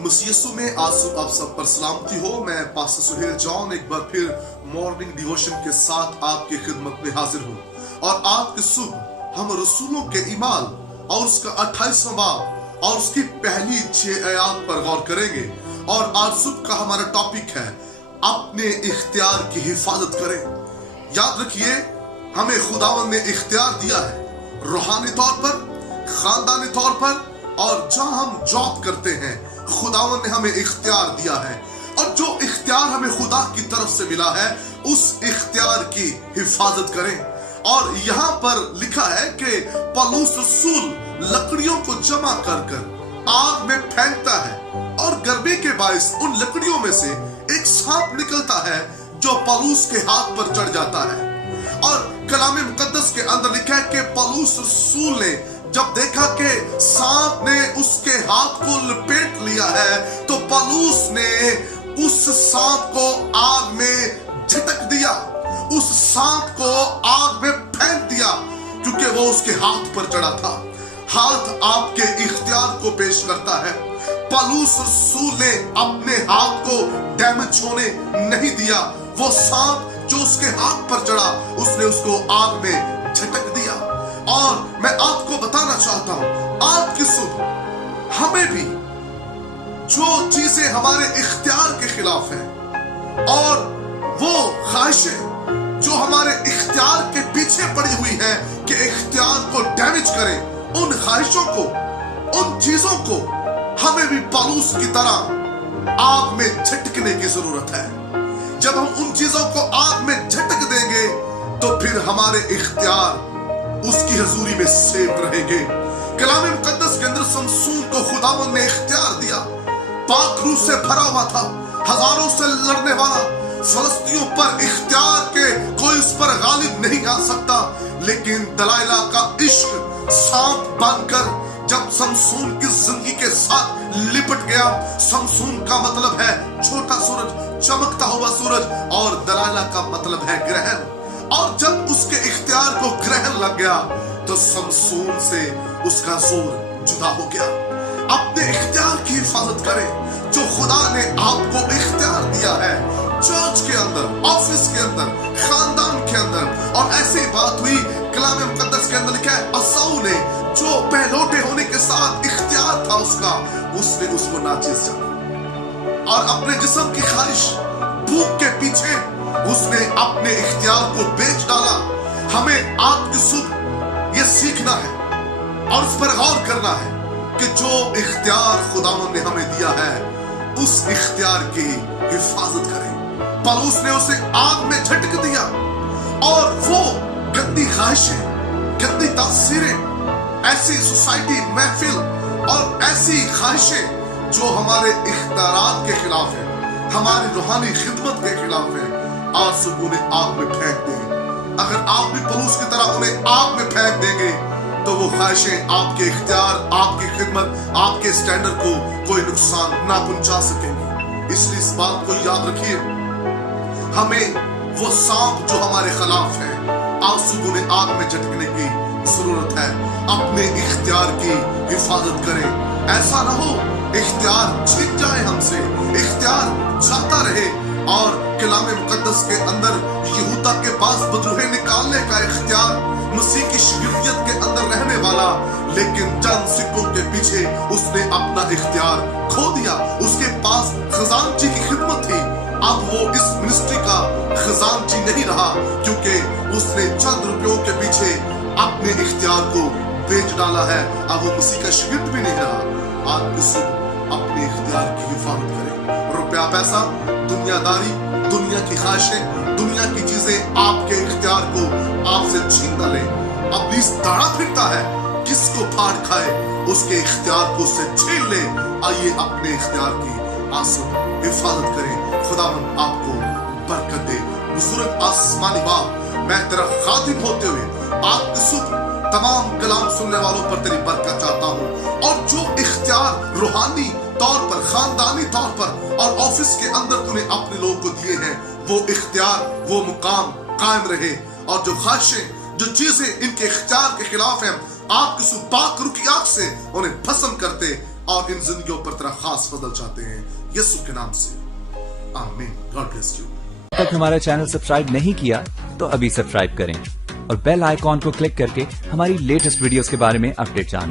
मसीह यीशु में आप सब पर सलामती हो। मैं पास्टर सुहेल जॉन एक बार फिर मॉर्निंग डिवोशन के साथ आपकी खिदमत में हाजिर हूँ और आपके सुबह हम रसूलों के ईमाल और उसका 28वां बाब और उसकी पहली 6 आयत पर गौर करेंगे। और आज सुबह का हमारा टॉपिक है अपने इख्तियार की हिफाजत करें। याद रखिए, हमें खुदावंद ने इख्तियार दिया है रूहानी तौर पर, खानदानी तौर पर, और जहां हम जॉब करते हैं खुदावंद ने हमें इख्तियार दिया है। और जो इख्तियार हमें खुदा की तरफ से मिला है उस इख्तियार की हिफाजत करें। और यहाँ पर लिखा है कि पौलुस रसूल लकड़ियों को जमा कर कर आग में फेंकता है और गर्मी के बायस उन लकड़ियों में से एक सांप निकलता है जो पौलुस के हाथ पर चढ़ जाता है। और कलाम मुकद्दस के अंदर लिखा है कि पौलुस रसूल ने जब देखा कि सांप ने उसके हाथ को लपेट लिया है तो पौलुस ने उस सांप को आग में झटक दिया, उस सांप को आग में फेंक दिया, क्योंकि वो उसके हाथ पर चढ़ा था। हाथ आपके इख्तियार को पेश करता है। पौलुस रसूल ने अपने हाथ को डैमेज होने नहीं दिया। वो सांप जो उसके हाथ पर चढ़ा उसने उसको आग में झटक दिया। और मैं आपको बताना चाहता हूं आज की सुबह हमें भी जो चीजें हमारे इख्तियार के खिलाफ हैं और वो ख्वाहिशें जो हमारे इख्तियार के पीछे पड़ी हुई है कि इख्तियार को डैमेज करें, उन ख्वाहिशों को, उन चीजों को हमें भी पौलुस की तरह आग में झटकने की जरूरत है। जब हम उन चीजों को आग में झटक देंगे तो फिर हमारे इख्तियार उसकी हजूरी में सेफ रहेंगे। कलाम मुकद्दस के अंदर समसून को खुदावंद ने इख्तियार दिया। पाक रूह से भरा हुआ था, हजारों से लड़ने वाला, फलस्तियों पर इख्तियार के कोई उस पर गालिब नहीं आ सकता। लेकिन दलाइला का इश्क सांप बनकर जब समसून की जिंदगी के साथ लिपट गया, समसून का मतलब है छोटा सूरज, चमकता हुआ सूरज, और दलाइला का मतलब है ग्रहण। और जब उसके इख्तियार को ग्रहण लग गया तो समसून से उसका जोर जुदा हो गया। अपने इख्तियार की हिफाजत करें जो खुदा ने आपको इख्तियार दिया है, चर्च के अंदर, ऑफिस के अंदर, खानदान के अंदर। और ऐसी बात हुई कलाम मुकद्दस के अंदर लिखा है असाऊ ने जो पहलौठे होने के साथ इख्तियार था उसका, उसने उसको नाचीज जाना और अपने जिस्म की ख्वाहिश, भूख के पीछे उसने अपने इख्तियार को बेच डाला। हमें आज की सुबह ये सीखना है और उस पर गौर करना है कि जो इख्तियार खुदावंद ने हमें दिया है उस इख्तियार की हिफाजत करें। पौलुस ने उसे आग में झटक दिया और वो गंदी ख्वाहिशें, गंदी तासीरें, ऐसी सोसाइटी, महफिल और ऐसी ख्वाहिशें जो हमारे इख्तियारात के खिलाफ है, हमारी रूहानी खिदमत के खिलाफ है, आज सुबह उन्हें आग में फेंक दें। अगर आप भी पौलुस की तरह उन्हें आग में फेंक देंगे तो वो ख्वाहिशें आपके इख्तियार, आपकी खिदमत, आपके स्टैंडर्ड को कोई नुकसान ना पहुंचा सकेंगे। इसलिए इस बात को याद रखिए, हमें वो सांप जो हमारे खिलाफ है आज सुबह उन्हें आग में झटकने की जरूरत है। अपने इख्तियार की हिफाजत करें। ऐसा ना हो इख्तियार छिन जाए हमसे, इख्तियार जाता रहे। और कलाम मुकद्दस के अंदर यहूदा के पास बदरूहे निकालने का इख्तियार, मसीह की शिगिर्दियत के अंदर रहने वाला, लेकिन चंद सिक्कों के पीछे उसने अपना इख्तियार खो दिया। उसके पास खजानची की खिदमत थी, अब वो इस मिनिस्ट्री का खजानची नहीं रहा क्योंकि उसने चंद रुपयों के पीछे अपने इख्तियार को बेच डाला है। अब वो मसीह का शिगिर्द भी नहीं रहा। आज की सुबह अपने इख्तियार की हिफाजत करें। रुपया, पैसा, दुनियादारी, दुनिया की ख्वाहिशें, दुनिया की चीजें आपके इख्तियार को आपसे छीन न लें। इब्लीस दाड़ा फिरता है, किसको फाड़ खाए उसके इख्तियार को उससे छीन ले। आइए अपने इख्तियार की आसन हिफाजत करें। खुदावंद आपको बरकत दे। बुजुर्ग आसमानी बाप, मैं तेरा खादिम होते हुए आपकी सुबह तमाम कलाम सुनने वालों पर तेरी बरकत चाहता हूँ। और जो इख्तियार रूहानी तौर पर, खानदानी तौर पर और ऑफिस के अंदर तूने अपने लोगों को दिए हैं, वो इख्तियार, वो मुकाम कायम रहे। और जो ख्वाहिशें, जो चीजें इनके इख्तियार के खिलाफ हैं, आपकी सुपाक रूह की आग से उन्हें भस्म करते और इन जिंदगियों पर तेरा खास फजल चाहते हैं यीशु के नाम से, आमीन। God bless you. अब तक हमारा चैनल सब्सक्राइब नहीं किया तो अभी सब्सक्राइब करें और बेल आइकॉन को क्लिक करके हमारी लेटेस्ट वीडियोस के बारे में अपडेट जानें।